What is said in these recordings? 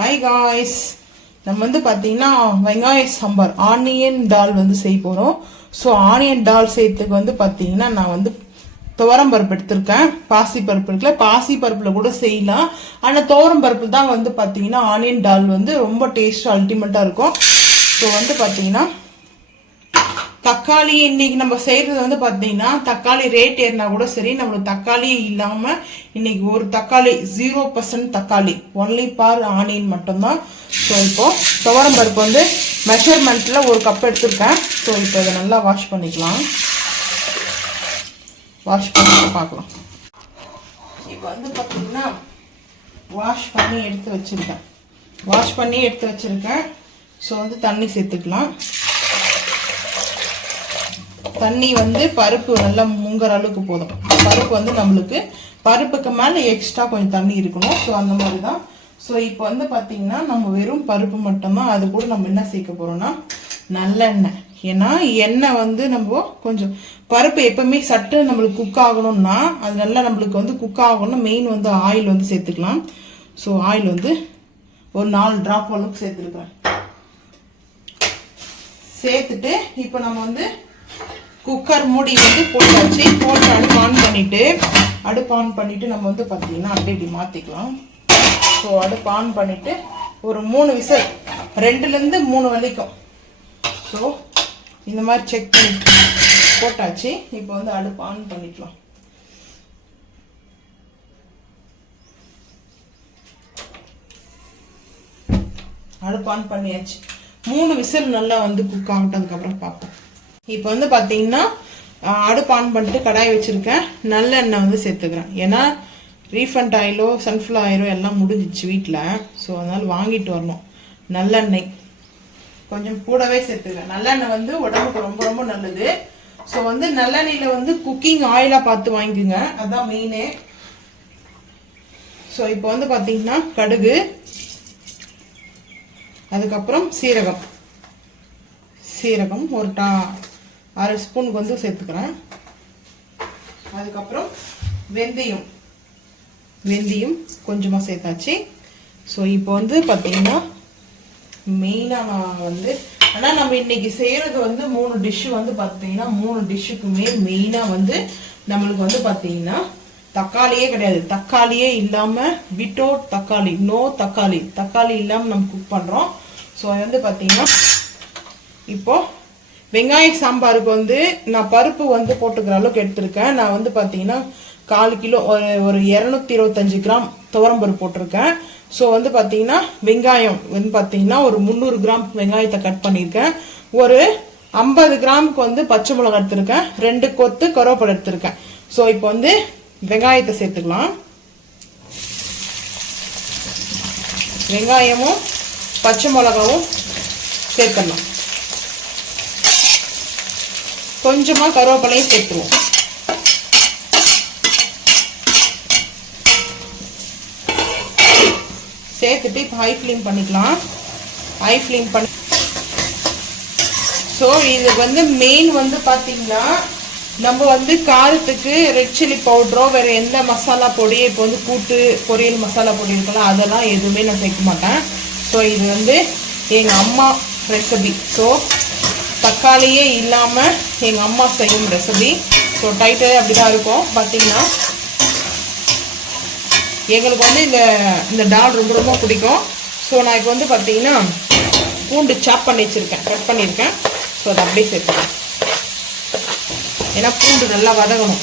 Hi guys, நம்ம வந்து பார்த்தீங்கன்னா வெங்காய சாம்பார் ஆனியன் டால் வந்து செய்ய போகிறோம். ஸோ ஆனியன் டால் செய்யறதுக்கு வந்து பார்த்தீங்கன்னா நான் வந்து துவரம் பருப்பு எடுத்திருக்கேன். பாசி பருப்பு இருக்குல்ல, பாசி பருப்பில் கூட செய்யலாம். ஆனால் துவரம் பருப்பு தான் வந்து பார்த்தீங்கன்னா ஆனியன் டால் வந்து ரொம்ப டேஸ்ட் அல்டிமேட்டாக இருக்கும். ஸோ வந்து பார்த்தீங்கன்னா தக்காளி இன்னைக்கு நம்ம செய்யறது வந்து பார்த்தீங்கன்னா தக்காளி ரேட் ஏறினா கூட சரி, நம்மளுக்கு தக்காளியே இல்லாமல் இன்னைக்கு ஒரு தக்காளி 0% தக்காளி ஒன்லி பார் ஆனியன் மட்டும்தான். ஸோ இப்போ துவரம் பருப்பு வந்து மெஷர்மெண்ட்டில் ஒரு கப் எடுத்துருக்கேன். ஸோ இப்போ இதை நல்லா வாஷ் பண்ணிக்கலாம். வாஷ் பண்ணி பார்க்கலாம். இப்போ வந்து பார்த்தீங்கன்னா வாஷ் பண்ணி எடுத்து வச்சுருக்கேன். ஸோ வந்து தண்ணி சேர்த்துக்கலாம். தண்ணி வந்து பருப்பு நல்லா முங்குற அளவுக்கு போதும். பருப்பு வந்து நம்மளுக்கு பருப்புக்கு மேலே எக்ஸ்ட்ரா கொஞ்சம் தண்ணி இருக்கணும். ஸோ அந்த மாதிரி தான். ஸோ இப்போ வந்து பார்த்தீங்கன்னா நம்ம வெறும் பருப்பு மட்டும்தான், அது கூட நம்ம என்ன சேர்க்க போகிறோம்னா நல்லெண்ணெய். ஏன்னா எண்ணெய் வந்து நம்ம கொஞ்சம் பருப்பு எப்பவுமே சட்டு நம்மளுக்கு குக் ஆகணும்னா அது நல்லா நம்மளுக்கு வந்து குக் ஆகணும்னா மெயின் வந்து ஆயில் வந்து சேர்த்துக்கலாம். ஸோ ஆயில் வந்து ஒரு 4 டிராப் அளவுக்கு சேர்த்துருக்கேன். சேர்த்துட்டு இப்போ நம்ம வந்து குக்கர் மூடி வந்து போட்டாச்சு. போட்டு அடுப்பு ஆன் பண்ணிட்டு நம்ம வந்து பார்த்தீங்கன்னா அப்படி மாற்றிக்கலாம். ஸோ அடுப்பு ஆன் பண்ணிட்டு ஒரு 3 விசில் 2லேருந்து 3 வரைக்கும் ஸோ இந்த மாதிரி செக் பண்ணி போட்டாச்சு. இப்போ வந்து அடுப்பு ஆன் பண்ணிக்கலாம். அடுப்பு ஆன் பண்ணியாச்சு. 3 விசில் நல்லா வந்து குக் ஆகிட்டதுக்கப்புறம் பார்ப்போம். இப்போ வந்து பார்த்தீங்கன்னா அடுப்பு ஆன் பண்ணிட்டு கடாய் வச்சுருக்கேன். நல்லெண்ணெய் வந்து சேர்த்துக்கிறேன். ஏன்னா ரீஃபண்ட் ஆயிலோ சன்ஃப்ளவர் ஆயிலோ எல்லாம் முடிஞ்சிச்சு வீட்டில். ஸோ அதனால் வாங்கிட்டு வரணும். நல்லெண்ணெய் கொஞ்சம் கூடவே சேர்த்துக்கிறேன். நல்லெண்ணெய் வந்து உடம்புக்கு ரொம்ப ரொம்ப நல்லது. ஸோ வந்து நல்லெண்ணெயில் வந்து குக்கிங் ஆயிலாக பார்த்து வாங்கிக்கோங்க, அதுதான் மெயினே. ஸோ இப்போ வந்து பார்த்தீங்கன்னா கடுகு, அதுக்கப்புறம் சீரகம் ஒரு 6 ஸ்பூனுக்கு வந்து சேர்த்துக்கிறேன். அதுக்கப்புறம் வெந்தயம் கொஞ்சமாக சேர்த்தாச்சு. ஸோ இப்போ வந்து பார்த்தீங்கன்னா மெயினாக நான் வந்து ஆனால் நம்ம இன்னைக்கு செய்கிறது வந்து 3 டிஷ்ஷு வந்து பார்த்தீங்கன்னா 3 டிஷ்ஷுக்குமே மெயினாக வந்து நம்மளுக்கு வந்து பார்த்தீங்கன்னா தக்காளியே கிடையாது. தக்காளியே இல்லாமல் வித்தவுட் தக்காளி, நோ தக்காளி இல்லாமல் நம்ம குக் பண்ணுறோம். ஸோ அது வந்து பார்த்தீங்கன்னா இப்போ வெங்காய சாம்பாருக்கு வந்து நான் பருப்பு வந்து போட்டுக்கிற அளவுக்கு எடுத்திருக்கேன். நான் வந்து பார்த்தீங்கன்னா 1/4 கிலோ ஒரு 225 கிராம் துவரம் பருப்பு போட்டிருக்கேன். ஸோ வந்து பார்த்தீங்கன்னா வெங்காயம் வந்து பார்த்தீங்கன்னா ஒரு 300 கிராம் வெங்காயத்தை கட் பண்ணியிருக்கேன். ஒரு 50 கிராமுக்கு வந்து பச்சை மிளகாய் எடுத்திருக்கேன். 2 கொத்து கருவேப்பிலை எடுத்திருக்கேன். ஸோ இப்போ வந்து வெங்காயத்தை சேர்த்துக்கலாம். வெங்காயமும் பச்சை மிளகாவும் சேர்த்துடலாம். கொஞ்சமாக கருவேப்பிலையும் சேர்த்துருவோம். சேர்த்துட்டு இப்போ ஹை ஃப்ளேம் பண்ணிக்கலாம். ஸோ இது வந்து மெயின் வந்து பார்த்தீங்கன்னா நம்ம வந்து காரத்துக்கு ரெட் சில்லி பவுடரோ வேறு எந்த மசாலா பொடி, இப்போ வந்து கூட்டு பொரியல் மசாலா பொடி இருக்கலாம், அதெல்லாம் எதுவுமே நான் சேர்க்க மாட்டேன். ஸோ இது வந்து எங்கள் அம்மா ரெசிபி. ஸோ தக்காளியே இல்லாமல் எங்கள் அம்மா செய்யும் ரெசிபி. ஸோ டைட்டிலே அப்படி தான் இருக்கும். பார்த்தீங்கன்னா எங்களுக்கு வந்து இந்த டால் ரொம்ப ரொம்ப பிடிக்கும். ஸோ நான் இப்போ வந்து பார்த்தீங்கன்னா பூண்டு சாப் பண்ணி வச்சுருக்கேன், கட் பண்ணியிருக்கேன். ஸோ அதை அப்படியே சேர்த்துக்கேன். ஏன்னா பூண்டு நல்லா வதங்கணும்.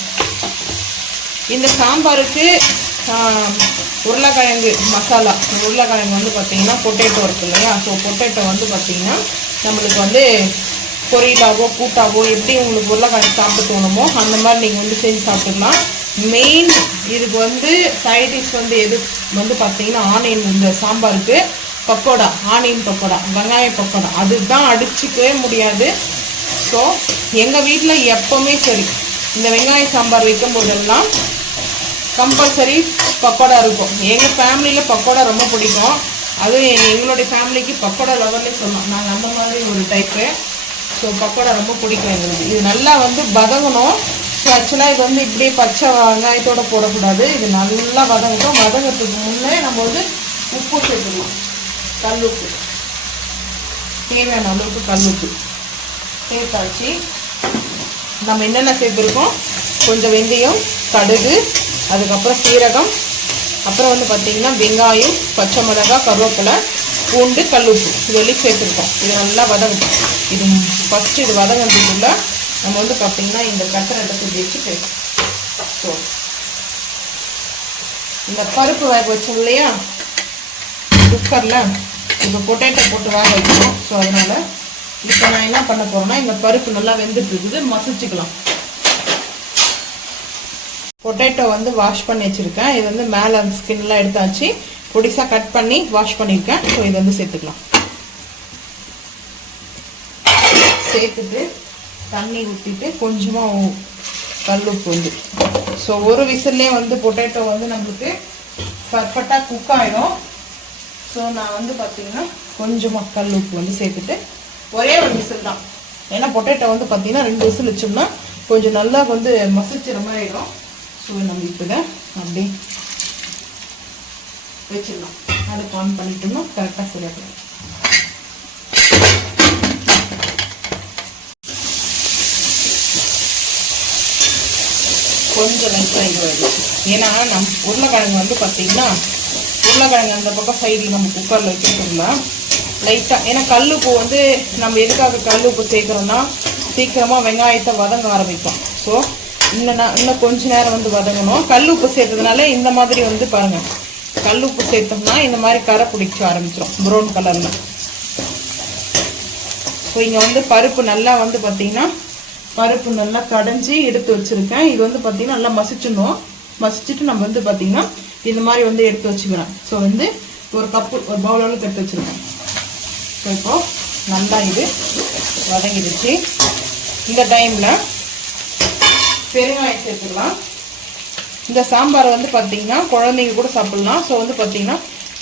இந்த சாம்பாருக்கு உருளைக்கிழங்கு மசாலா, உருளைக்கிழங்கு வந்து பார்த்தீங்கன்னா பொட்டேட்டோ இருக்கு இல்லையா? ஸோ பொட்டேட்டோ வந்து பார்த்தீங்கன்னா நம்மளுக்கு வந்து பொரியலாவோ கூட்டாவோ எப்படி உங்களுக்கு உருளைக்கிழங்கு சாப்பிட்டு தோணுமோ அந்த மாதிரி நீங்கள் வந்து செஞ்சு சாப்பிட்டுக்கலாம். மெயின் இதுக்கு வந்து சைடிஷ் வந்து எது வந்து பார்த்தீங்கன்னா ஆனியன், இந்த சாம்பாருக்கு பக்கோடா, ஆனியன் பக்கோடா, வெங்காய பக்கோடா, அதுதான் அடிச்சுக்கவே முடியாது. ஸோ எங்கள் வீட்டில் எப்போவுமே சரி இந்த வெங்காய சாம்பார் வைக்கும் போதெல்லாம் கம்பல்சரி பக்கோடா இருக்கும். எங்கள் ஃபேமிலியில் பக்கோடா ரொம்ப பிடிக்கும். அதுவும் எங்களுடைய ஃபேமிலிக்கு பக்கோடா லெவல்லே சொல்லலாம். நாங்கள் அந்த மாதிரி ஒரு டைப்பு. ஸோ பக்கோடா ரொம்ப பிடிக்கும் எங்களுக்கு. இது நல்லா வந்து வதங்கணும். ஸோ ஆக்சுவலாக இது வந்து இப்படியே பச்சை வெங்காயத்தோடு போடக்கூடாது. இது நல்லா வதங்கட்டும். வதங்கிறதுக்கு முன்னே நம்ம வந்து உப்பு சேர்த்துக்கலாம். கல்லுப்பு, தேவையான அளவுக்கு கல்லுப்பு சேர்த்தாச்சு. நம்ம என்னென்ன சேர்த்துருக்கோம், கொஞ்சம் வெந்தயம், கடுகு, அதுக்கப்புறம் சீரகம், அப்புறம் வந்து பார்த்திங்கன்னா வெங்காயம், பச்சை மிளகாய், கருவேப்பிலை, பூண்டு, கல்லுப்பு இதெல்லாம் சேர்த்துருக்கோம். இது நல்லா வதங்கட்டும். இது ஃபஸ்ட்டு இது வதங்கிறதுக்குள்ள நம்ம வந்து பார்த்திங்கன்னா இந்த கட்டரை எடுத்து வச்சுட்டு, ஸோ இந்த பருப்பு வேக வச்சோம் இல்லையா குக்கரில், இப்போ பொட்டேட்டோ போட்டு வேக வைக்கணும். ஸோ அதனால் இப்போ நான் என்ன பண்ண போகிறேன்னா, இந்த பருப்பு நல்லா வெந்துட்டு இருக்குது, மசிச்சுக்கலாம். பொட்டேட்டோ வந்து வாஷ் பண்ணி வச்சுருக்கேன். இது வந்து மேலே அந்த ஸ்கின்லாம் எடுத்தாச்சு, பொடிசாக கட் பண்ணி வாஷ் பண்ணியிருக்கேன். ஸோ இதை வந்து சேர்த்துக்கலாம். சேர்த்துட்டு தண்ணி ஊற்றிட்டு கொஞ்சமாக கல்லுப்பு வந்து, ஸோ ஒரு விசில்லே வந்து பொட்டேட்டோ வந்து நம்மளுக்கு பர்ஃபெக்டாக குக் ஆகிடும். ஸோ நான் வந்து பார்த்திங்கன்னா கொஞ்சமாக கல்லுப்பு வந்து சேர்த்துட்டு ஒரே ஒரு விசில் தான். ஏன்னா பொட்டேட்டோ வந்து பார்த்திங்கன்னா 2 விசில் வச்சோம்னா கொஞ்சம் நல்லா வந்து மசிச்சுற மாதிரி ஆகிடும். ஸோ நம்ம இப்போ தான் அப்படியே வச்சிடலாம். அடுப்பு ஆன் பண்ணிட்டோம்னா கரெக்டாக சரியாக கொஞ்சம் லைட்டாக இது வருது. ஏன்னா நம் உருளைக்கிழங்கு வந்து பார்த்திங்கன்னா உருளைக்கிழங்கு அந்த பக்கம் சைடில் நம்ம குக்கரில் வச்சுருக்கலாம் லைட்டாக. ஏன்னா கல்லுப்பு வந்து நம்ம எதுக்காக கல்லுப்பு சேர்க்குறோன்னா சீக்கிரமாக வெங்காயத்தை வதங்க ஆரம்பிக்கும். ஸோ இன்னும் கொஞ்ச நேரம் வந்து வதங்கணும். கல்லுப்பு சேர்த்ததுனால இந்த மாதிரி வந்து பாருங்கள், கல்லுப்பு சேர்த்தோம்னா இந்த மாதிரி கரை பிடிக்க ஆரம்பிச்சிடும் ப்ரௌன் கலரில். ஸோ இங்கே வந்து பருப்பு நல்லா வந்து பார்த்திங்கன்னா பருப்பு நல்லா கடைஞ்சி எடுத்து வச்சுருக்கேன். இது வந்து பார்த்திங்கன்னா நல்லா மசிச்சிடணும். மசிச்சுட்டு நம்ம வந்து பார்த்திங்கன்னா இந்த மாதிரி வந்து எடுத்து வச்சுக்கிறேன். ஸோ வந்து ஒரு கப்பு ஒரு பவுலளவுக்கு எடுத்து வச்சுருக்கேன். ஸோ இப்போது நல்லா இது வதங்கிடுச்சு. இந்த டைமில் பெருங்காயம் சேர்த்துக்கலாம். இந்த சாம்பார் வந்து பார்த்திங்கன்னா குழந்தைங்க கூட சாப்பிட்லாம். ஸோ வந்து பார்த்திங்கன்னா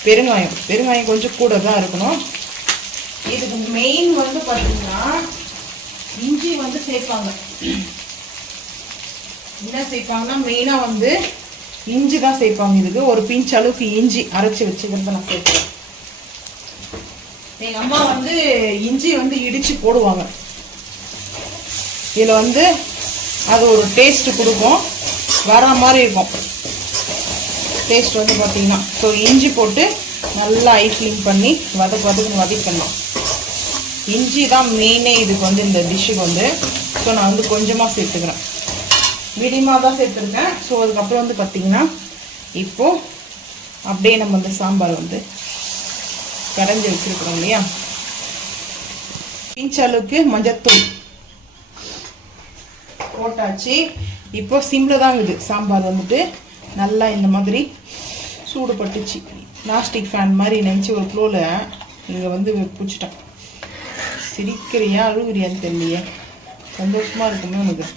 பெருங்காயம் கொஞ்சம் கூட தான் இருக்கணும். இதுக்கு மெயின் வந்து பார்த்திங்கன்னா இஞ்சி வந்து சேர்ப்பாங்க. என்ன சேர்ப்பாங்கன்னா மெயினாக வந்து இஞ்சி தான் சேர்ப்பாங்க. இதுக்கு ஒரு பிஞ்ச் அளவுக்கு இஞ்சி அரைச்சி வச்சுக்கிறத நான் சேர்ப்பேன். எங்கள் அம்மா வந்து இஞ்சி வந்து இடித்து போடுவாங்க. இதில் வந்து அது ஒரு டேஸ்ட்டு கொடுக்கும், வர மாதிரி இருக்கும் டேஸ்ட் வந்து பார்த்திங்கன்னா. ஸோ இஞ்சி போட்டு நல்லா ஐஸ்லிங் பண்ணி வதக்கணும். இஞ்சி தான் மெயினே இதுக்கு வந்து இந்த டிஷ்ஷுக்கு வந்து. ஸோ நான் வந்து கொஞ்சமாக சேர்த்துக்கிறேன், மீடியமாக தான் சேர்த்துருக்கேன். ஸோ அதுக்கப்புறம் வந்து பார்த்திங்கன்னா இப்போது அப்படியே நம்ம இந்த சாம்பார் வந்து கரைஞ்சி வச்சுருக்கிறோம் இல்லையா, பிஞ்ச் அளவுக்கு மஞ்சத்தூள் போட்டாச்சு. இப்போ சிம்மில் தான் இருக்குது சாம்பார் வந்துட்டு. நல்லா இந்த மாதிரி சூடு பட்டுச்சு. நாஸ்டிக் ஃபேன் மாதிரி நினச்சி ஒரு ஃப்ளோவில் இங்கே வந்து பிடிச்சிட்டேன். சிரிக்கிறியா அழுகுறியான்னு தெரியலையே, சந்தோஷமாக இருக்குமே உனக்கு.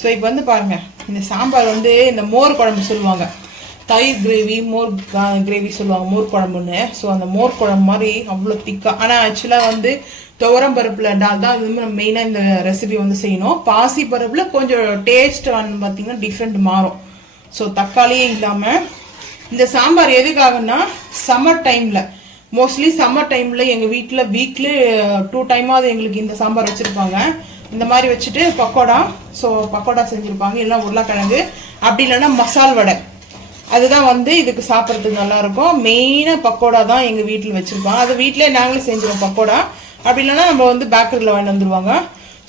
ஸோ இப்போ வந்து பாருங்கள், இந்த சாம்பார் வந்து இந்த மோர் குழம்பு சொல்லுவாங்க, தயிர் கிரேவி மோர் கிரேவி சொல்லுவாங்க, மோர் குழம்புன்னு. ஸோ அந்த மோர் குழம்பு மாதிரி அவ்வளோ திக்காக. ஆனால் ஆக்சுவலாக வந்து துவரம் பருப்பில் டால் தான் இது நம்ம மெயினாக இந்த ரெசிபி வந்து செய்யணும். பாசி பருப்பில் கொஞ்சம் டேஸ்ட் வந்து பார்த்திங்கன்னா டிஃப்ரெண்ட் மாறும். ஸோ தக்காளியே இல்லாமல் இந்த சாம்பார் எதுக்காகன்னா சம்மர் டைமில், மோஸ்ட்லி சம்மர் டைமில் எங்கள் வீட்டில் வீக்லி 2 டைமாவது எங்களுக்கு இந்த சாம்பார் வச்சுருப்பாங்க. இந்த மாதிரி வச்சுட்டு பக்கோடா, ஸோ பக்கோடா செஞ்சுருப்பாங்க, இல்லைன்னா உருளைக்கிழங்கு, அப்படி இல்லைன்னா மசால் வடை. அதுதான் வந்து இதுக்கு சாப்பிட்றதுக்கு நல்லாயிருக்கும். மெயினாக பக்கோடா தான் எங்கள் வீட்டில் வச்சுருப்பாங்க. அது வீட்டிலே நாங்களே செஞ்சுருவோம் பக்கோடா. அப்படி இல்லைன்னா நம்ம வந்து பேக்கரியில் வாங்கி வந்துடுவாங்க.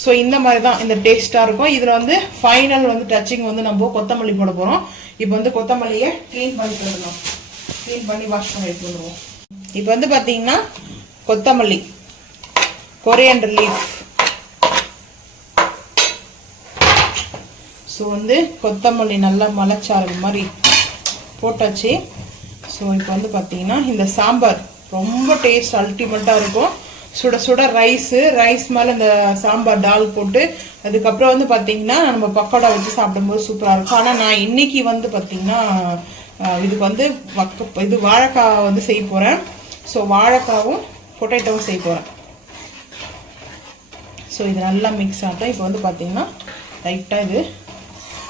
ஸோ இந்த மாதிரி தான் இந்த டேஸ்ட்டாக இருக்கும். இதில் வந்து ஃபைனல் வந்து டச்சிங் வந்து நம்ம கொத்தமல்லி போட போகிறோம். இப்போ வந்து கொத்தமல்லியை க்ளீன் பண்ணி போடணும். க்ளீன் பண்ணி வாஷ் பண்ணி எடுத்து வந்துடுவோம். இப்போ வந்து பார்த்தீங்கன்னா கொத்தமல்லி, கொரியண்டர் லீஃப். ஸோ வந்து கொத்தமல்லி நல்லா மலைச்சாறு மாதிரி போட்டாச்சு. ஸோ இப்போ வந்து பார்த்தீங்கன்னா இந்த சாம்பார் ரொம்ப டேஸ்ட் அல்டிமேட்டாக இருக்கும். சுட சுட ரைஸ் மேலே இந்த சாம்பார் டால் போட்டு அதுக்கப்புறம் வந்து பார்த்தீங்கன்னா நம்ம பக்கோடா வச்சு சாப்பிடும்போது சூப்பராக இருக்கும். ஆனால் நான் இன்னைக்கு வந்து பார்த்தீங்கன்னா இதுக்கு வந்து இது வாழைக்காய் வந்து செய்ய போகிறேன். ஸோ வாழைக்காவும் பொட்டேட்டோவும் செய்ய போகிறேன். ஸோ இது நல்லா மிக்ஸ் ஆகும். இப்போ வந்து பார்த்தீங்கன்னா லைட்டாக இது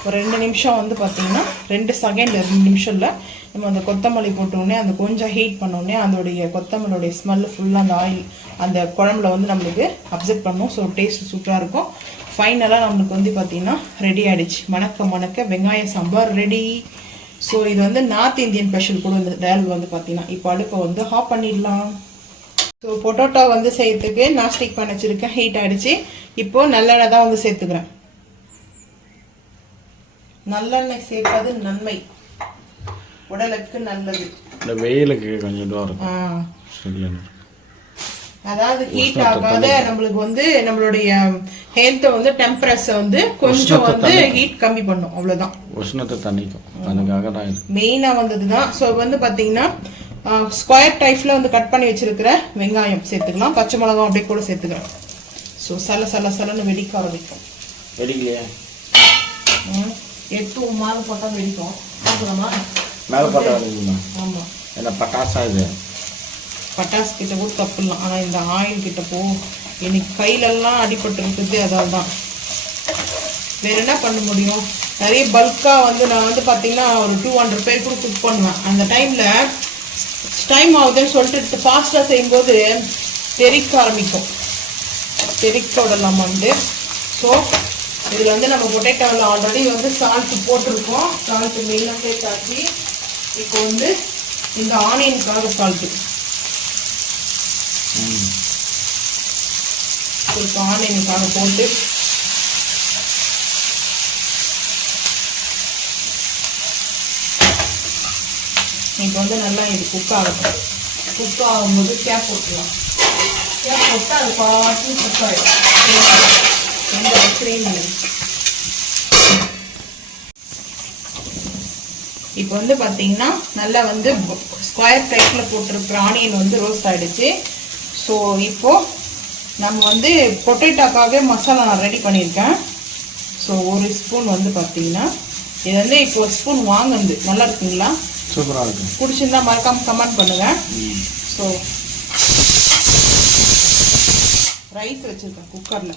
ஒரு 2 நிமிஷம் வந்து பார்த்தீங்கன்னா 2 செகண்ட் 2 நிமிஷம் இல்லை, நம்ம அந்த கொத்தமல்லி போட்டோடனே அந்த கொஞ்சம் ஹீட் பண்ணோடனே அதோடைய கொத்தமல்லியோடைய ஸ்மெல்லு ஃபுல்லாக அந்த ஆயில் அந்த குழம்புல வந்து நம்மளுக்கு அப்சர்வ் பண்ணும். ஸோ டேஸ்ட் சூப்பராக இருக்கும். ஃபைனலாக நம்மளுக்கு வந்து பார்த்தீங்கன்னா ரெடி ஆகிடுச்சு. மணக்க வெங்காய சாம்பார் ரெடி. ஸோ இது வந்து நார்த் இந்தியன் ஸ்பெஷல் கூட இந்த டேல் வந்து பார்த்தீங்கன்னா இப்போ அடுப்பை வந்து ஆஃப் பண்ணிடலாம். ஸோ பொட்டோட்டோ வந்து செய்யறதுக்கு நாஸ்டிக் பண்ண வச்சுருக்கேன், ஹீட் ஆகிடுச்சு. இப்போது நல்லெண்ணெய் தான் வந்து சேர்த்துக்கிறேன். நல்லெண்ணெய் சேர்ப்பது நன்மை, உடலுக்கு நல்லது. இந்த வெயிலுக்கு கொஞ்சம் இதுவாக இருக்கும். சரியான அதாவது ஹீட் ஆகாத நம்மளுக்கு வந்து நம்மளுடைய ஹெல்த்தை வந்து டெம்பரேச்சர் வந்து கொஞ்சம் வந்து ஹீட் கம்மி பண்ணும், அவ்வளோதான். உஷ்ணத்தை தண்ணிக்கும், அதுக்காக தான் இது மெயினாக வந்தது தான். ஸோ வந்து பார்த்தீங்கன்னா ஸ்கொயர் டைப்ல வந்து கட் பண்ணி வச்சிருக்கிற வெங்காயம் சேர்த்துக்கலாம், பச்சை மிளகாய் அப்படியே கூட சேர்த்துக்கிறேன். ஸோ சலன்னு வெடிக்க ஆரம்பிக்கும். வெடிக்கலையா? 8 மாதம் போட்டால் வெடிக்கும். பார்க்கலாமா? மேலே போட்டால் ஆமாம். என்ன பட்டாசா இது? பட்டாசு கிட்ட கூட தப்பிடலாம், ஆனால் இந்த ஆயில் கிட்ட எனக்கு கையிலெல்லாம் அடிபட்டு இருக்குது. அதால் தான் வேற என்ன பண்ண முடியும். நிறைய பல்காக வந்து நான் வந்து பார்த்தீங்கன்னா ஒரு 200 பேர் கூட குக் பண்ணுவேன். அந்த டைமில் டைம் ஆகுதுன்னு சொல்லிட்டு ஃபாஸ்ட்டாக செய்யும்போது தெறிக்க ஆரம்பிக்கும். தெறிக்க விடலாம் வந்து. ஸோ இதில் வந்து நம்ம பொட்டேட்டோவில் ஆல்ரெடி வந்து சால்ட்டு போட்டிருக்கோம், சால்ட்டு மெயினாக சேர்த்தாச்சு. இப்போ வந்து இந்த ஆனியனுக்காக சால்ட்டு, இப்போ ஆனியனுக்காக போட்டு இப்போ வந்து நல்லா இது குக் ஆகட்டும். குக் ஆகும்போது கேப் போட்டுக்கலாம். கேப் போட்டு அது பாட்டு குக் ஆகிடும். எந்த பிரச்சனையும் இல்லை. இப்போ வந்து பார்த்தீங்கன்னா நல்லா வந்து ஸ்கொயர் டைப்பில் போட்டிருக்கிற ஆனியன் வந்து ரோஸ்ட் ஆகிடுச்சு. ஸோ இப்போது நம்ம வந்து பொட்டேட்டோக்காக மசாலா நான் ரெடி பண்ணியிருக்கேன். ஸோ 1 ஸ்பூன் வந்து பார்த்தீங்கன்னா இது வந்து இப்போ 1 ஸ்பூன் வாங்குது. நல்லா இருக்குங்களா? சூப்பராக இருக்கும். பிடிச்சிருந்தா மறக்காம கமெண்ட் பண்ணுங்கள். ஸோ ரைஸ் வச்சுருக்கேன் குக்கரில்.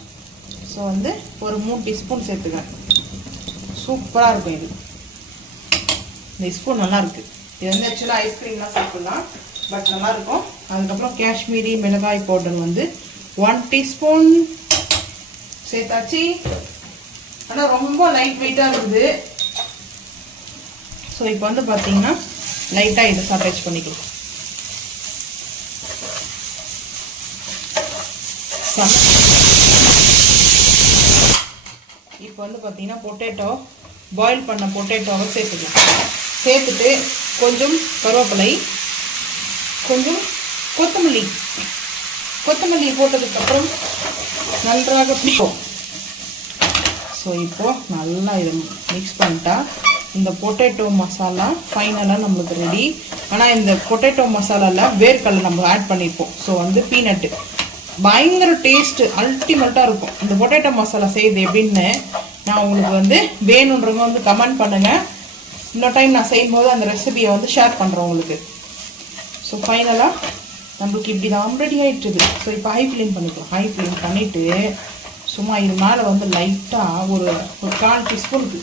ஸோ வந்து ஒரு 3 டீஸ்பூன் சேர்த்துக்கிறேன். சூப்பராக இருக்கும் இது. இந்த ஸ்பூன் நல்லாயிருக்கு. இது வந்து ஆக்சுவலாக ஐஸ்கிரீம்லாம் சாப்பிட்லாம், பட் நல்லாயிருக்கும். அதுக்கப்புறம் காஷ்மீரி மிளகாய் பவுடர் வந்து 1 டீஸ்பூன் சேர்த்தாச்சு. ஆனால் ரொம்ப லைட் வெயிட்டாக இருக்குது. ஸோ இப்போ வந்து பார்த்தீங்கன்னா லைட்டாக இதை சாட்டேஜ் பண்ணிக்கலாம். இப்போ வந்து பார்த்தீங்கன்னா பொட்டேட்டோ பாயில் பண்ண பொட்டேட்டோவை சேர்த்துக்கலாம். சேர்த்துட்டு கொஞ்சம் கருவேப்பிலை, கொஞ்சம் கொத்தமல்லி போட்டதுக்கப்புறம் நன்றாக பிடிக்கும். ஸோ இப்போது நல்லா இதை மிக்ஸ் பண்ணிட்டா இந்த பொட்டேட்டோ மசாலா ஃபைனலாக நம்மளுக்கு ரெடி. ஆனால் இந்த பொட்டேட்டோ மசாலாவில் வேர்க்கடலை நம்ம ஆட் பண்ணியிருப்போம். ஸோ வந்து பீனட்டு பயங்கர டேஸ்ட்டு அல்டிமேட்டாக இருக்கும். இந்த பொட்டேட்டோ மசாலா செய்யுது எப்படின்னு நான் உங்களுக்கு வந்து வேணுன்றவங்க வந்து கமெண்ட் பண்ணுங்கள். இன்னொரு டைம் நான் செய்யும்போது அந்த ரெசிபியை வந்து ஷேர் பண்ணுறேன் உங்களுக்கு. ஸோ ஃபைனலாக நம்மளுக்கு இப்படி தான் ரெடி ஆகிட்டுது. ஸோ இப்போ ஹை ஃப்ளேம் பண்ணிக்கலாம். ஹை ஃப்ளேம் பண்ணிவிட்டு சும்மா இது மேலே வந்து லைட்டாக ஒரு 1/4 டீஸ்பூனுக்கு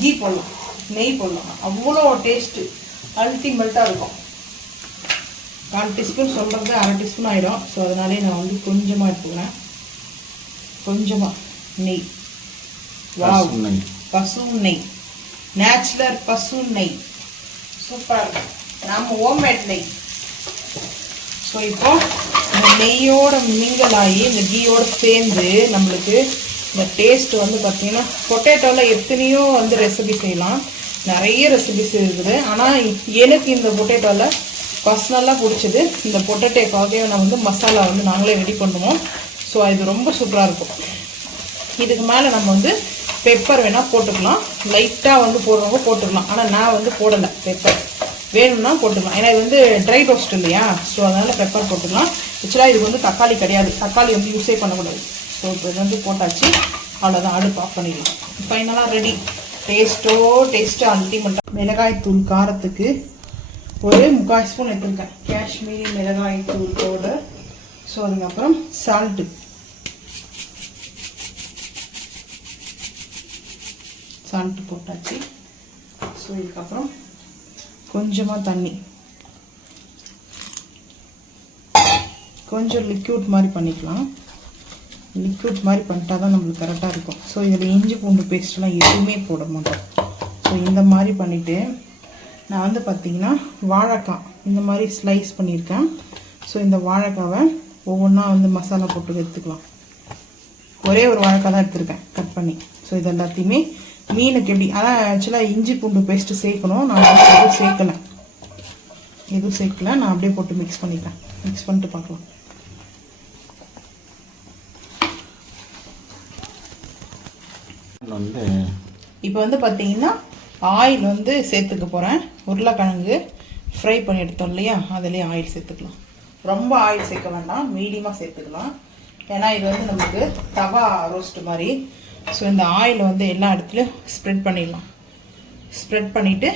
கீ போடலாம், நெய் போடலாம். அவ்வளோ டேஸ்ட்டு அல்டிமேட்டாக இருக்கும். 1/4 டீஸ்பூன் சொல்கிறது 1/2 டீஸ்பூன் ஆகிடும். ஸோ அதனாலே நான் வந்து கொஞ்சமாக எடுத்துக்கிறேன். கொஞ்சமாக நெய். வாவ், பசு நெய், நேச்சுரல் பசு நெய், சூப்பராக இருக்கும். நம்ம ஹோம்மேட் நெய். ஸோ இப்போ இந்த நெய்யோட மிங்கலாகி இந்த கீயோடு சேர்ந்து நம்மளுக்கு இந்த டேஸ்ட் வந்து பார்த்திங்கன்னா பொட்டேட்டோவில் எத்தனையோ வந்து ரெசிபி செய்யலாம், நிறைய ரெசிபிஸ் இருக்குது. ஆனால் எனக்கு இந்த பொட்டேட்டோவில் பர்சனலாக பிடிச்சது இந்த பொட்டேட்டோக்காகவே நான் வந்து மசாலா வந்து நாங்களே ரெடி பண்ணுவோம். ஸோ இது ரொம்ப சூப்பராக இருக்கும். இதுக்கு மேலே நம்ம வந்து பெப்பர் வேணால் போட்டுக்கலாம், லைட்டாக வந்து போடுறவங்க போட்டுக்கலாம். ஆனால் நான் வந்து போடலை பெப்பர், வேணும்னா போட்டுக்கலாம். ஏன்னா இது வந்து ட்ரை ரோஸ்ட் இல்லையா, ஸோ அதனால் பெப்பர் போட்டுக்கலாம். ஆக்சுவலாக இது வந்து தக்காளி கிடையாது, தக்காளி வந்து யூஸே பண்ணக்கூடாது. ஸோ இப்போ இது வந்து போட்டாச்சு, அவ்வளோதான், அடுப்பு ஆஃப் பண்ணிடலாம். ஃபைனலாக ரெடி. டேஸ்ட்டு அல்டிமேட்டாக. மிளகாய் தூள் காரத்துக்கு ஒரு 3/4 ஸ்பூன் எடுத்துருக்கேன் காஷ்மீரி மிளகாய் தூள் பவுடர். ஸோ அதுக்கப்புறம் சால்ட் போட்டாச்சு. ஸோ இதுக்கப்புறம் கொஞ்சமாக தண்ணி, கொஞ்சம் லிக்யூட் மாதிரி பண்ணிக்கலாம். லிக்யூட் மாதிரி பண்ணிட்டா தான் நம்மளுக்கு கரெக்டாக இருக்கும். ஸோ இதில் இஞ்சி பூண்டு பேஸ்ட்லாம் எதுவுமே போட மாட்டோம். ஸோ இந்த மாதிரி பண்ணிவிட்டு நான் வந்து பார்த்திங்கன்னா வாழைக்காய் இந்த மாதிரி ஸ்லைஸ் பண்ணியிருக்கேன். ஸோ இந்த வாழைக்காவை ஒவ்வொன்றா வந்து மசாலா போட்டு எடுத்துக்கலாம். ஒரே ஒரு வாழைக்காய் தான் எடுத்துருக்கேன் கட் பண்ணி. ஸோ இது எல்லாத்தையுமே மீனுக்கு எப்படி, ஆனால் ஆக்சுவலாக இஞ்சி பூண்டு பேஸ்ட்டு சேர்க்கணும். நான் எதுவும் சேர்க்கல. நான் அப்படியே போட்டு மிக்ஸ் பண்ணிட்டேன். மிக்ஸ் பண்ணிட்டு பார்க்கலாம். இப்போ வந்து பார்த்தீங்கன்னா ஆயில் வந்து சேர்த்துக்க போகிறேன். உருளைக்கிழங்கு ஃப்ரை பண்ணி எடுத்தோம் இல்லையா, அதுலேயே ஆயில் சேர்த்துக்கலாம். ரொம்ப ஆயில் சேர்க்க வேண்டாம், மீடியமாக சேர்த்துக்கலாம். ஏன்னா இது வந்து நமக்கு தவா ரோஸ்ட் மாதிரி. ஸோ இந்த ஆயில் வந்து எல்லா இடத்துலையும் ஸ்ப்ரெட் பண்ணிடலாம். ஸ்ப்ரெட் பண்ணிவிட்டு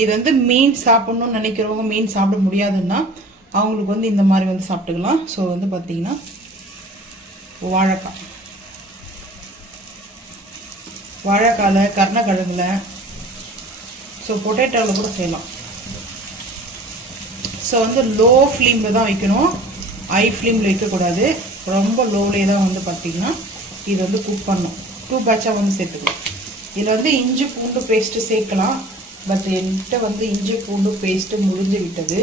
இது வந்து மீன் சாப்பிட்ணுன்னு நினைக்கிறவங்க, மீன் சாப்பிட முடியாதுன்னா அவங்களுக்கு வந்து இந்த மாதிரி வந்து சாப்பிட்டுக்கலாம். ஸோ வந்து பார்த்திங்கன்னா வாழைக்காயில், கருணக்கிழங்குல, ஸோ பொட்டேட்டோவில் கூட செய்யலாம். ஸோ வந்து லோ ஃப்ளேமில் தான் வைக்கணும், ஹை ஃப்ளேமில் வைக்கக்கூடாது. ரொம்ப லோவிலே தான் வந்து பார்த்திங்கன்னா இது வந்து குக் பண்ணணும். 2 பேட்சாக வந்து சேர்த்துக்கலாம். இதில் வந்து இஞ்சி பூண்டு பேஸ்ட்டு சேர்க்கலாம். பட் என்கிட்ட வந்து இஞ்சி பூண்டு பேஸ்ட்டு முடிஞ்சு விட்டது.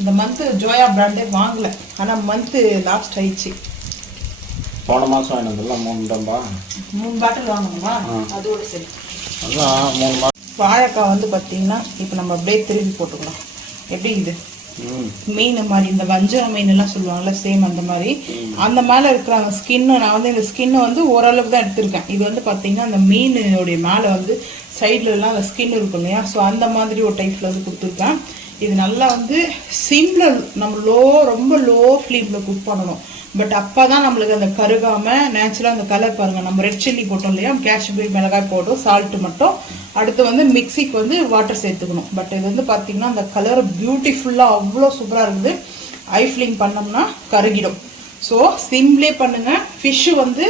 இந்த மந்த்து ஜோயா பிராண்டே வாங்கலை, ஆனால் மந்த்து லாஸ்ட் ஆயிடுச்சு. போன மாதம் வாங்கினதெல்லாம் 3 பாட்டில் வாங்கணுமா, அதோடு சரி. அதான் 3 மாதம். வாழைக்காய் வந்து பார்த்தீங்கன்னா இப்போ நம்ம அப்படியே திருப்பி போட்டுக்கலாம். எப்படி இது மீன் மாதிரி, இந்த வஞ்சர மீன் எல்லாம் சொல்லுவாங்கல்ல, சேம் அந்த மாதிரி. அந்த மேலே இருக்கிற அந்த ஸ்கின்னு, நான் வந்து இந்த ஸ்கின்னை வந்து ஓரளவுக்கு தான் எடுத்திருக்கேன். இது வந்து பார்த்தீங்கன்னா அந்த மீனுடைய மேலே வந்து சைட்லலாம் அந்த ஸ்கின் இருக்கும் இல்லையா, ஸோ அந்த மாதிரி ஒரு டைப்பில் வந்து கொடுத்துருக்கேன். இது நல்லா வந்து சிம்மில் நம்ம ரொம்ப லோ ஃப்ளேமில் குக் பண்ணணும். பட் அப்போ தான் நம்மளுக்கு அந்த கருகாமல் நேச்சுரலாக அந்த கலர் பாருங்கள். நம்ம ரெட் சில்லி போட்டோம் இல்லையா, காஷ்மீர் மிளகாய் போட்டோம், சால்ட்டு மட்டும். அடுத்து வந்து மிக்சிக்கு வந்து வாட்டர் சேர்த்துக்கணும். பட் இது வந்து பார்த்திங்கன்னா அந்த கலர் பியூட்டிஃபுல்லாக அவ்வளோ சூப்பராக இருக்குது. ஐ ஃப்ளேம் பண்ணோம்னா கருகிடும். ஸோ சிம்லே பண்ணுங்கள். ஃபிஷ்ஷு வந்து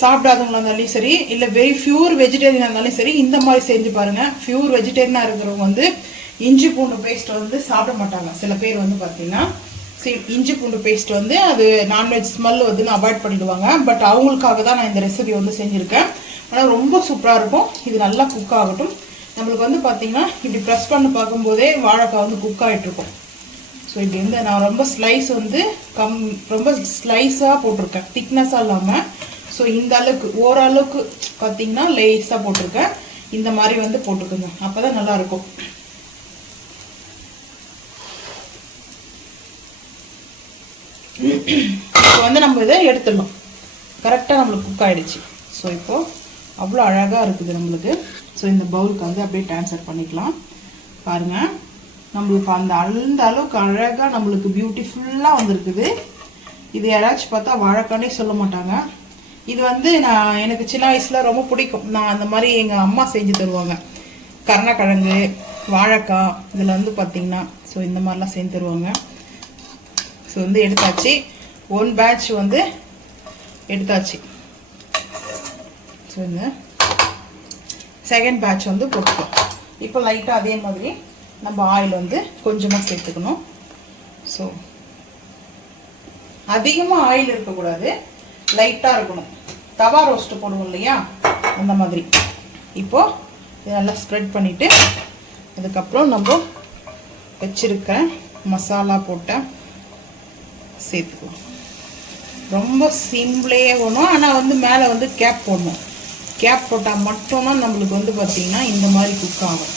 சாப்பிடாதவங்களா இருந்தாலும் சரி, இல்லை வெரி பியூர் வெஜிடேரியனாக இருந்தாலும் சரி, இந்த மாதிரி செஞ்சு பாருங்கள். பியூர் வெஜிடேரியனாக இருக்கிறவங்க வந்து இஞ்சி பூண்டு பேஸ்ட் வந்து சாப்பிட மாட்டாங்க. சில பேர் வந்து பார்த்திங்கன்னா இஞ்சி பூண்டு பேஸ்ட் வந்து அது நான்வெஜ் ஸ்மெல் வந்து அவாய்ட் பண்ணிடுவாங்க. பட் அவங்களுக்காக தான் நான் இந்த ரெசிபி வந்து செஞ்சுருக்கேன். ஆனால் ரொம்ப சூப்பராக இருக்கும். இது நல்லா குக் ஆகட்டும். நம்மளுக்கு வந்து பார்த்திங்கன்னா இப்படி ப்ரெஸ் பண்ணி பார்க்கும்போதே வாழைக்காய் வந்து குக் ஆகிட்ருக்கும். ஸோ இப்படி வந்து நான் ரொம்ப ஸ்லைஸ் வந்து ரொம்ப ஸ்லைஸாக போட்டிருக்கேன், திக்னஸாக இல்லாமல். ஸோ இந்த அளவுக்கு ஓரளவுக்கு பார்த்திங்கன்னா லேஸாக போட்டிருக்கேன். இந்த மாதிரி வந்து போட்டுக்கோங்க, அப்போ தான் நல்லாயிருக்கும். இப்போ வந்து நம்ம இதை எடுத்துடலாம். கரெக்டாக நம்மளுக்கு குக் ஆகிடுச்சு. ஸோ இப்போது அவ்வளோ அழகாக இருக்குது நம்மளுக்கு. ஸோ இந்த பவுலுக்கு வந்து அப்படியே ட்ரான்ஸ்ஃபர் பண்ணிக்கலாம். பாருங்கள், நம்மளுக்கு அந்த அளவுக்கு அழகாக நம்மளுக்கு பியூட்டிஃபுல்லாக வந்துருக்குது. இது யாராச்சும் பார்த்தா வாழைக்கானே சொல்ல மாட்டாங்க. இது வந்து எனக்கு சின்ன வயசில் ரொம்ப பிடிக்கும். நான் அந்த மாதிரி எங்கள் அம்மா செஞ்சு தருவாங்க. கருணக்கிழங்கு, வாழைக்காய் இதில் வந்து பார்த்திங்கன்னா ஸோ இந்த மாதிரிலாம் செஞ்சு தருவாங்க. ஸோ வந்து எடுத்தாச்சு. 1 பேட்ச் வந்து எடுத்தாச்சு. ஸோ இந்த செகண்ட் பேட்ச் வந்து போட்டுக்கலாம். இப்போ லைட்டாக அதே மாதிரி நம்ம ஆயில் வந்து கொஞ்சமாக சேர்த்துக்கணும். ஸோ அதிகமாக ஆயில் இருக்கக்கூடாது, லைட்டாக இருக்கணும். தவா ரோஸ்ட்டு போடுவோம் இல்லையா, அந்த மாதிரி. இப்போது இதை நல்லா ஸ்ப்ரெட் பண்ணிவிட்டு அதுக்கப்புறம் நம்ம வச்சுருக்க மசாலா போட்ட சேர்த்துக்கலாம். ரொம்ப சிம்பிளே வேணும். ஆனால் வந்து மேலே வந்து கேப் போடணும். கேப் போட்டால் மட்டும்தான் நம்மளுக்கு வந்து பார்த்திங்கன்னா இந்த மாதிரி குக் ஆகும்.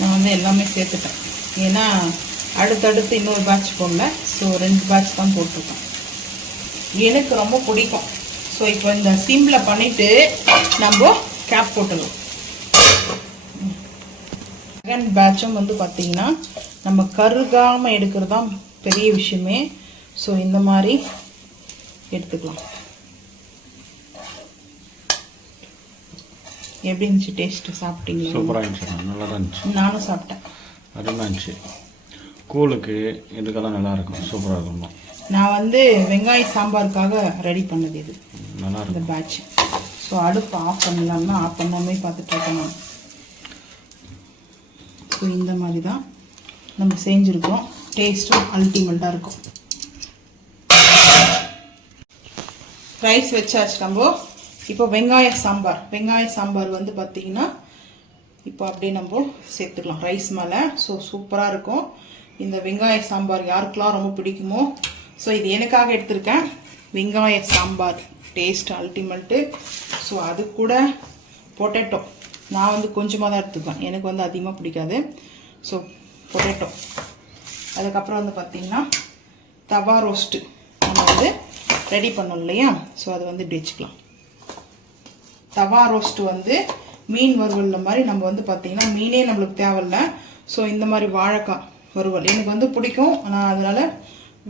நான் வந்து எல்லாமே சேர்த்துட்டேன். ஏன்னா அடுத்தடுத்து இன்னொரு பேட்ச் போடல. ஸோ 2 பேட்ச் தான் போட்டிருக்கேன். எனக்கு ரொம்ப பிடிக்கும். ஸோ இப்போ இந்த சிம்மில் பண்ணிவிட்டு நம்ம கேப் போட்டுடலாம். செகண்ட் பேட்சும் வந்து பார்த்திங்கன்னா நம்ம கருகாமல் எடுக்கிறது தான் பெரிய விஷயமே. ஸோ இந்த மாதிரி எடுத்துக்கலாம். எப்படி இருந்துச்சு டேஸ்ட்டு? சாப்பிட்டீங்களா? சூப்பராக இருந்துச்சு, நல்லா தான் இருந்துச்சு. நானும் சாப்பிட்டேன், அருமையாக இருந்துச்சு. கூழுக்கு இதுக்கெல்லாம் நல்லாயிருக்கும், சூப்பராக இருக்கும். நான் வந்து வெங்காய சாம்பாருக்காக ரெடி பண்ணது இது, நல்லா இந்த இருக்கும். பேட்ச். ஸோ அடுப்பு ஆஃப் பண்ணலாம்னா ஆஃப் பண்ணாமே பார்த்துட்டு இருக்கேன் நான். ஸோ இந்த மாதிரி தான் நம்ம செஞ்சுருக்கோம். டேஸ்ட்டும் அல்டிமேட்டாக இருக்கும். ரைஸ் வச்சாச்சு நம்ம. இப்போ வெங்காய சாம்பார் வந்து பார்த்திங்கன்னா இப்போ அப்படியே நம்ம சேர்த்துக்கலாம் ரைஸ் மேலே. ஸோ சூப்பராக இருக்கும் இந்த வெங்காய சாம்பார். யாருக்கெல்லாம் ரொம்ப பிடிக்குமோ, ஸோ இது எனக்காக எடுத்திருக்கேன். வெங்காய சாம்பார் டேஸ்ட் அல்டிமேட்டு. ஸோ அது கூட பொட்டேட்டோ நான் வந்து கொஞ்சமாக தான் எடுத்துப்பேன், எனக்கு வந்து அதிகமாக பிடிக்காது. ஸோ பொட்டேட்டோ, அதுக்கப்புறம் வந்து பார்த்திங்கன்னா தவா ரோஸ்ட்டு நம்ம வந்து ரெடி பண்ணோம் இல்லையா? ஸோ அது வந்து இப்படி வச்சுக்கலாம். தவா ரோஸ்ட்டு வந்து மீன் வறுவல் மாதிரி நம்ம வந்து பார்த்திங்கன்னா மீனே நம்மளுக்கு தேவையில்லை. ஸோ இந்த மாதிரி வாழைக்காய் வறுவல் எனக்கு வந்து பிடிக்கும், நான் அதனால்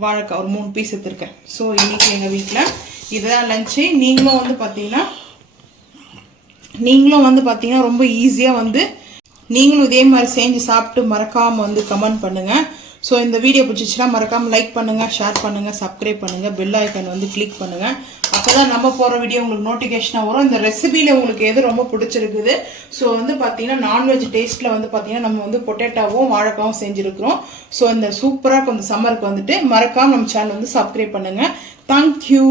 வாழைக்காய் ஒரு 3 பீஸ் எடுத்துருக்கேன். ஸோ இன்றைக்கி எங்கள் வீட்டில் இதுதான் லஞ்சு. நீங்களும் வந்து பார்த்தீங்கன்னா ரொம்ப ஈஸியாக வந்து நீங்களும் இதே மாதிரி செஞ்சு சாப்பிட்டு மறக்காமல் வந்து கமெண்ட் பண்ணுங்கள். ஸோ இந்த வீடியோ பிடிச்சிச்சுன்னா மறக்காமல் லைக் பண்ணுங்கள், ஷேர் பண்ணுங்கள், சப்ஸ்கிரைப் பண்ணுங்கள், பெல் ஐக்கான் வந்து கிளிக் பண்ணுங்கள். அப்போ தான் நம்ம போகிற வீடியோ உங்களுக்கு நோட்டிஃபிகேஷனாக வரும். இந்த ரெசிபியில் உங்களுக்கு எது ரொம்ப பிடிச்சிருக்குது, ஸோ வந்து பார்த்தீங்கன்னா நான்வெஜ் டேஸ்ட்டில் வந்து பார்த்தீங்கன்னா நம்ம வந்து பொட்டேட்டோவும் வாழைக்காவும் செஞ்சுருக்கிறோம். ஸோ இந்த சூப்பராக கொஞ்சம் சம்மருக்கு வந்துட்டு மறக்காமல் நம்ம சேனல் வந்து சப்ஸ்கிரைப் பண்ணுங்கள். தேங்க்யூ.